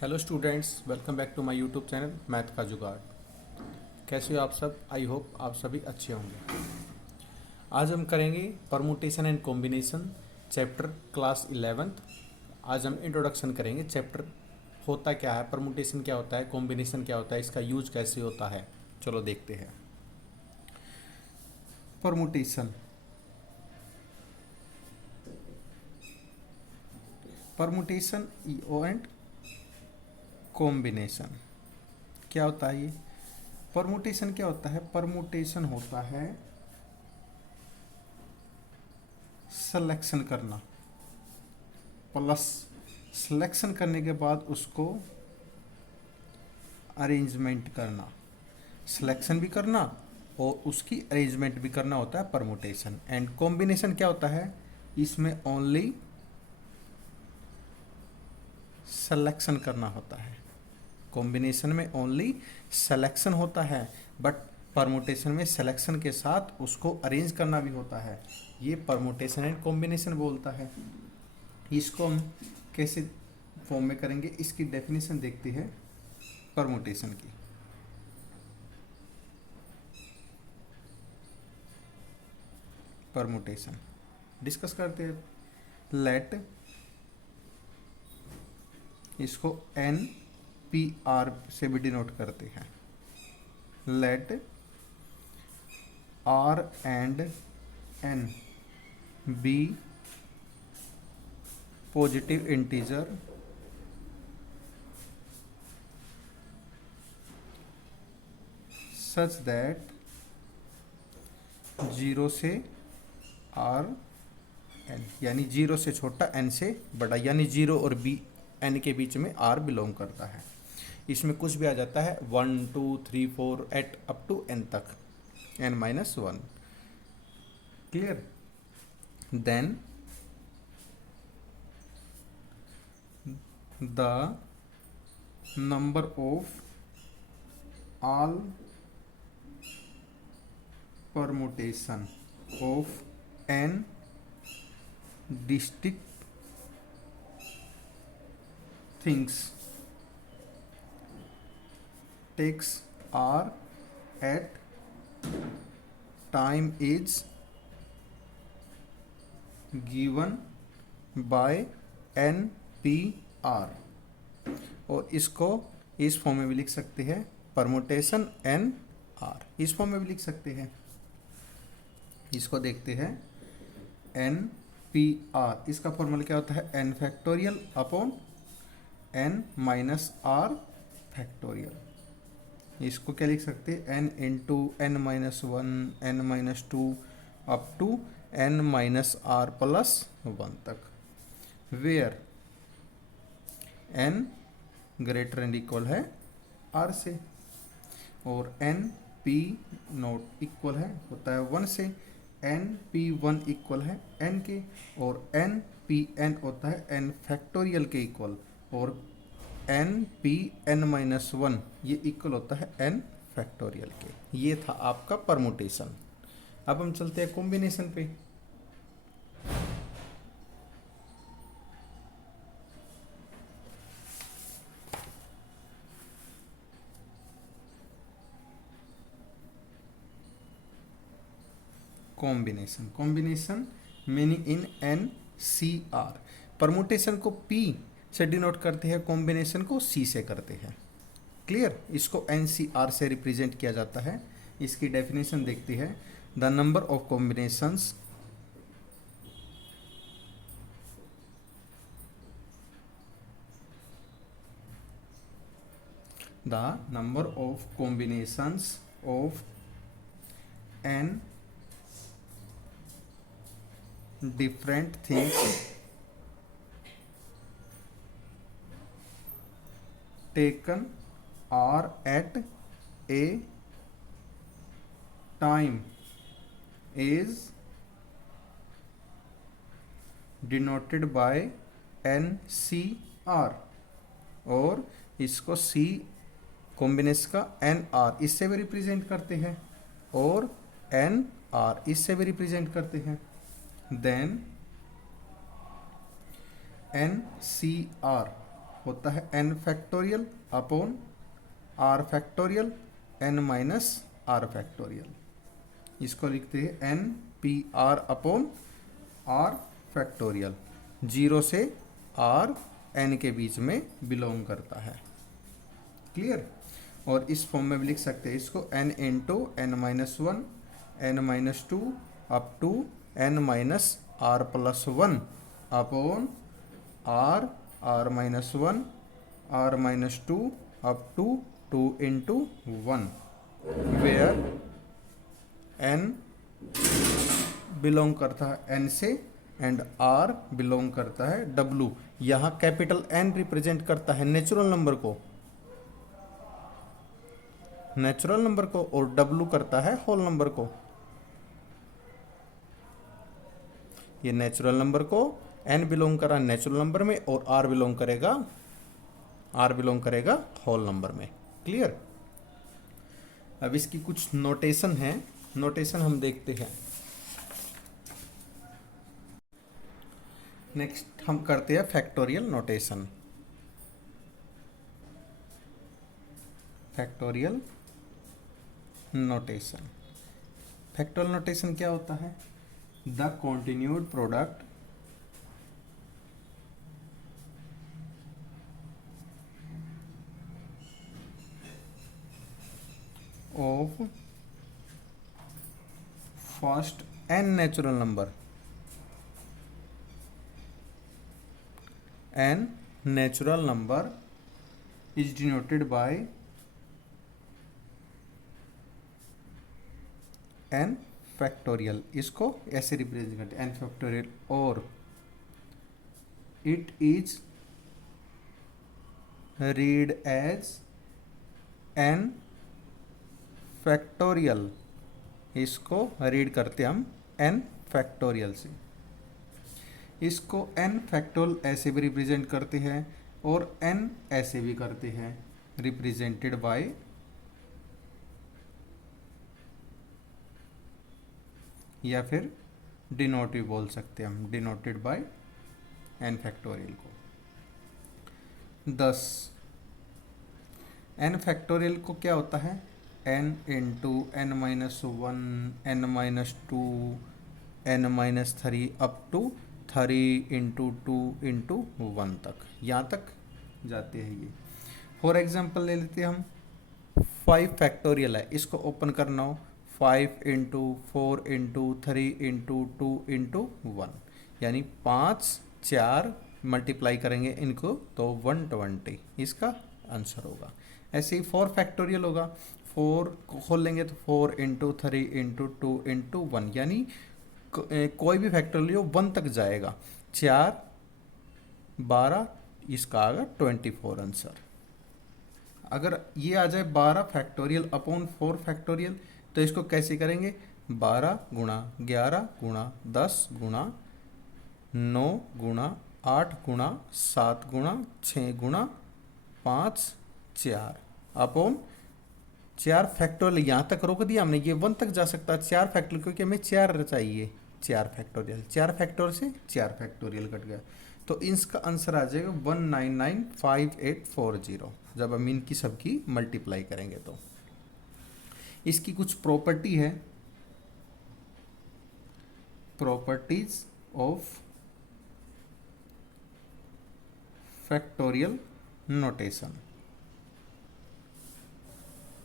Hello students, welcome back to my YouTube channel math का जुगाड़। कैसे हो आप सब? आई होप आप सभी अच्छे होंगे। आज हम करेंगे permutation and combination, chapter class 11th। आज हम इंट्रोडक्शन करेंगे। चैप्टर होता क्या है, परमुटेशन क्या होता है, कॉम्बिनेशन क्या होता है, इसका यूज कैसे होता है, चलो देखते हैं। परमुटेशन परमुटेशन एंड कॉम्बिनेशन क्या होता है ये? परमुटेशन क्या होता है? परमुटेशन होता है सिलेक्शन करना, प्लस सिलेक्शन करने के बाद उसको अरेंजमेंट करना। सिलेक्शन भी करना और उसकी अरेंजमेंट भी करना होता है परमुटेशन। एंड कॉम्बिनेशन क्या होता है? इसमें ओनली सिलेक्शन करना होता है। कॉम्बिनेशन में ओनली सिलेक्शन होता है, बट परमुटेशन में सिलेक्शन के साथ उसको अरेंज करना भी होता है। ये परमुटेशन एंड कॉम्बिनेशन बोलता है। इसको हम कैसे फॉर्म में करेंगे, इसकी डेफिनेशन देखते हैं परमुटेशन की। परमुटेशन डिस्कस करते हैं। लेट इसको एन पी आर से भी डिनोट करते हैं। Let r and n be positive integer such that zero से आर एन, यानी जीरो से छोटा एन से बड़ा, यानी जीरो और बी एन के बीच में आर बिलोंग करता है। इसमें कुछ भी आ जाता है, 1 2 3 4 एट अप टू एन तक, n-1। Clear? Then the number of all permutation of n distinct things takes r at time is given by NPR। और इसको इस फॉर्म में भी लिख सकते हैं, परमुटेशन एन आर, इस फॉर्म में भी लिख सकते हैं। इसको देखते हैं, एन पी आर, इसका फॉर्मूला क्या होता है? N factorial upon n minus r factorial. इसको क्या लिख सकते हैं? N into n-1 n-2 up to n-r+1 तक, where n greater and equal है r से, और n p नॉट इक्वल है होता है 1 से, n p1 इक्वल है n के, और n pn होता है n फैक्टोरियल के इक्वल, और n pn-1 ये इक्वल होता है n फैक्टोरियल के। ये था आपका परमुटेशन। अब हम चलते हैं कॉम्बिनेशन पे। Combination meaning in n c r. Permutation को पी से डिनोट करते हैं, कॉम्बिनेशन को सी से करते हैं। क्लियर? इसको एन सी आर से रिप्रेजेंट किया जाता है। इसकी डेफिनेशन देखते हैं। The number of combinations of n different things taken are at a time is denoted by NCR, और इसको C कॉम्बिनेशन का NR इससे भी रिप्रेजेंट करते हैं, और NR इससे भी रिप्रेजेंट करते हैं। देन NCR होता है n factorial upon r factorial n minus r factorial. इसको लिखते हैं n P r upon r factorial. 0 से r n के बीच में बिलोंग करता है। क्लियर। और इस फॉर्म में भी लिख सकते हैं इसको n into n minus one n minus two up to n minus r plus one upon r r minus one r minus two up to 2 into one, where n belong करता है n से and r belong करता है w। यहाँ capital N represent करता है natural number को, और W करता है होल नंबर को। ये नेचुरल नंबर को n बिलोंग करा नेचुरल नंबर में और r बिलोंग करेगा होल नंबर में। क्लियर। अब इसकी कुछ नोटेशन है, नोटेशन हम देखते हैं। नेक्स्ट हम करते हैं factorial notation. Factorial notation, factorial notation क्या होता है? The continued product of first n natural number is denoted by n factorial. इसको ऐसे रिप्रेजेंट करते हैं n फैक्टोरियल, और it is read as n factorial. इसको रीड करते हम n फैक्टोरियल से। इसको n फैक्टोरियल ऐसे भी रिप्रेजेंट करते हैं और n ऐसे भी करते हैं, रिप्रेजेंटेड बाय या फिर डिनोट भी बोल सकते हैं हम, डिनोटेड बाय n फैक्टोरियल को। 10 n फैक्टोरियल को क्या होता है? n into n minus one n minus two n minus three up to 3 into two into one तक, यहाँ तक जाते हैं ये। फॉर एग्जाम्पल ले लेते हैं हम 5 फैक्टोरियल है, इसको ओपन करना हो 5 इंटू 4 इंटू 3 इंटू 2 इंटू 1, यानी 5 4 मल्टीप्लाई करेंगे इनको तो 120 इसका आंसर होगा। ऐसे ही 4 फैक्टोरियल होगा, 4 को खोल लेंगे तो 4 इंटू 3 इंटू 2 इंटू 1, यानी कोई भी फैक्टोरियल हो 1 तक जाएगा। 4 12 इसका आएगा 24 आंसर। अगर ये आ जाए 12 फैक्टोरियल अपॉन 4 फैक्टोरियल तो इसको कैसे करेंगे? 12 गुणा 11 गुणा 10 गुणा 9 गुणा 8 गुणा 7 गुणा 6 गुणा 5 4 अपॉन 4 फैक्टोरियल। यहाँ तक रोक दिया हमने, ये 1 तक जा सकता है 4 फैक्टोरियल, क्योंकि हमें 4 चाहिए। 4 फैक्टोरियल, 4 फैक्टोरियल से 4 फैक्टोरियल कट गया, तो इसका आंसर आ जाएगा 1995840 जब हम इनकी सबकी मल्टीप्लाई करेंगे तो। इसकी कुछ प्रॉपर्टी है, प्रॉपर्टीज ऑफ फैक्टोरियल नोटेशन।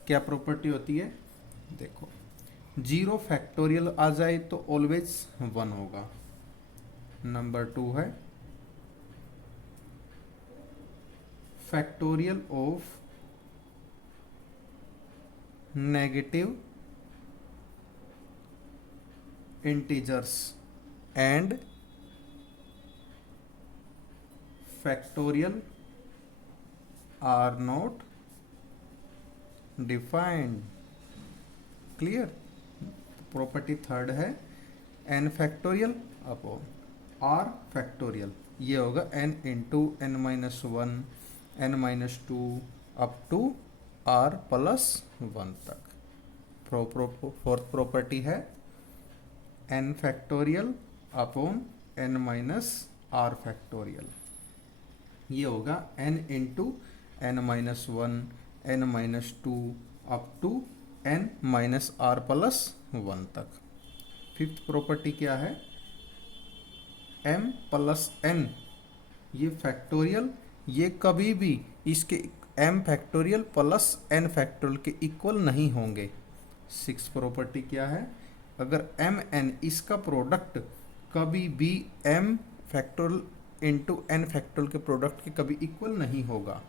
क्या प्रॉपर्टी होती है? देखो, 0 फैक्टोरियल आ जाए तो ऑलवेज 1 होगा। नंबर 2 है factorial of negative integers and factorial are not defined. Clear. Property third है n factorial upon r factorial, ये होगा n into n minus one n minus two up to r plus 1 तक। Fourth property है n factorial upon n minus r factorial. ये होगा n into n minus one, n minus two, up to n minus r plus one तक। Fifth property क्या है, m plus n, ये factorial, ये कभी भी इसके m factorial plus n factorial के इक्वल नहीं होंगे। सिक्स प्रॉपर्टी क्या है, अगर m n इसका प्रोडक्ट कभी भी m factorial into n factorial के प्रोडक्ट के कभी इक्वल नहीं होगा।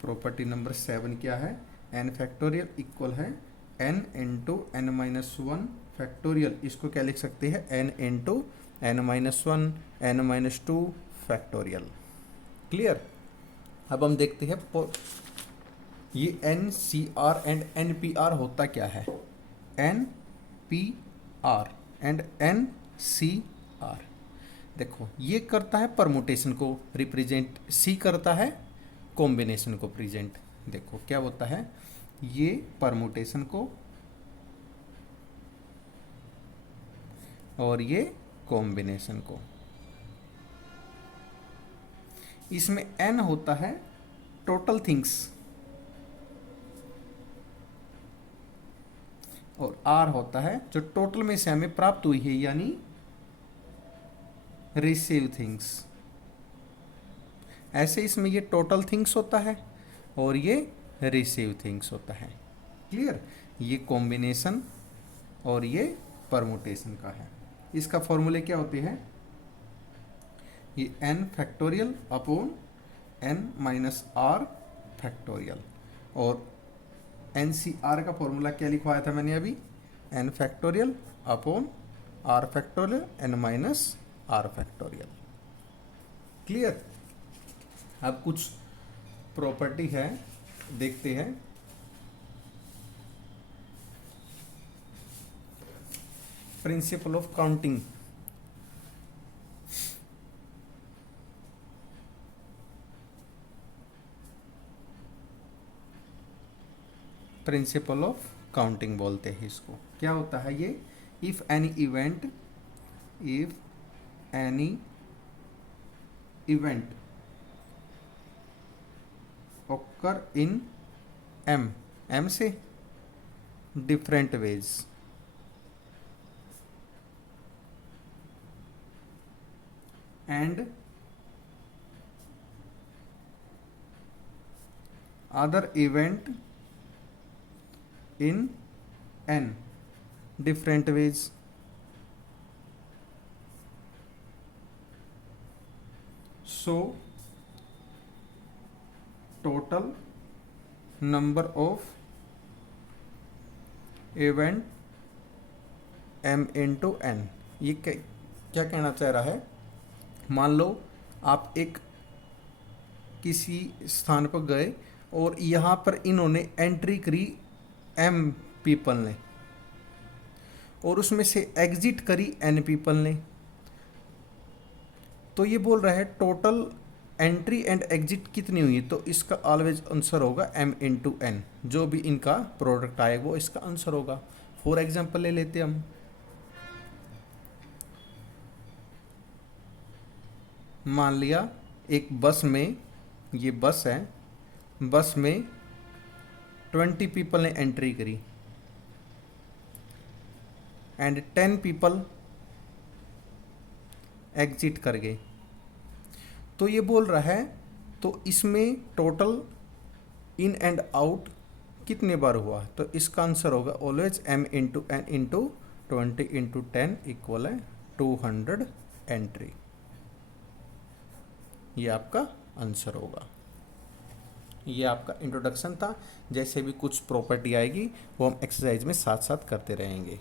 प्रॉपर्टी नंबर 7 क्या है, n फैक्टोरियल इक्वल है n into n minus one factorial, इसको क्या लिख सकते हैं, n into n minus one, n minus two factorial. Clear. अब हम देखते हैं ये n c r and n p r होता क्या है, n p r and n c r. देखो ये करता है परमुटेशन को रिप्रेजेंट, सी करता है कॉम्बिनेशन को प्रेजेंट। देखो क्या होता है, ये परमुटेशन को और ये कॉम्बिनेशन को। इसमें n होता है टोटल थिंग्स और r होता है जो टोटल में से हमें प्राप्त हुई है, यानी रिसीव थिंग्स। ऐसे इसमें ये टोटल थिंग्स होता है और ये रिसीव थिंग्स होता है। क्लियर। ये कॉम्बिनेशन और ये परमुटेशन का है। इसका फॉर्मूले क्या होते हैं, ये n factorial upon n minus r factorial, और NCR का फॉर्मूला क्या लिखवाया था मैंने अभी, n factorial upon r factorial n minus r factorial. Clear. अब कुछ प्रॉपर्टी है देखते हैं। Principle of counting, principle of counting बोलते हैं इसको। क्या होता है ये, if any event occur in m से different ways, and other event in n different ways, so total number of event m into n। ये क्या कहना चाह रहा है, मान लो आप एक किसी स्थान पर गए और यहाँ पर इन्होंने एंट्री करी m पीपल ने और उसमें से एग्जिट करी n पीपल ने, तो ये बोल रहा है टोटल एंट्री एंड एग्जिट कितनी हुई, तो इसका ऑलवेज आंसर होगा m इंटू एन, जो भी इनका प्रोडक्ट आएगा वो इसका आंसर होगा। फॉर एग्जांपल ले लेते हम, मान लिया एक बस में, ये बस है, बस में 20 पीपल ने एंट्री करी एंड 10 पीपल एग्जिट कर गए, तो ये बोल रहा है तो इसमें टोटल इन एंड आउट कितने बार हुआ, तो इसका आंसर होगा always m into n into 20 into 10 equal है 200 एंट्री। ये आपका आंसर होगा। ये आपका इंट्रोडक्शन था। जैसे भी कुछ प्रॉपर्टी आएगी वो हम एक्सरसाइज में साथ साथ करते रहेंगे।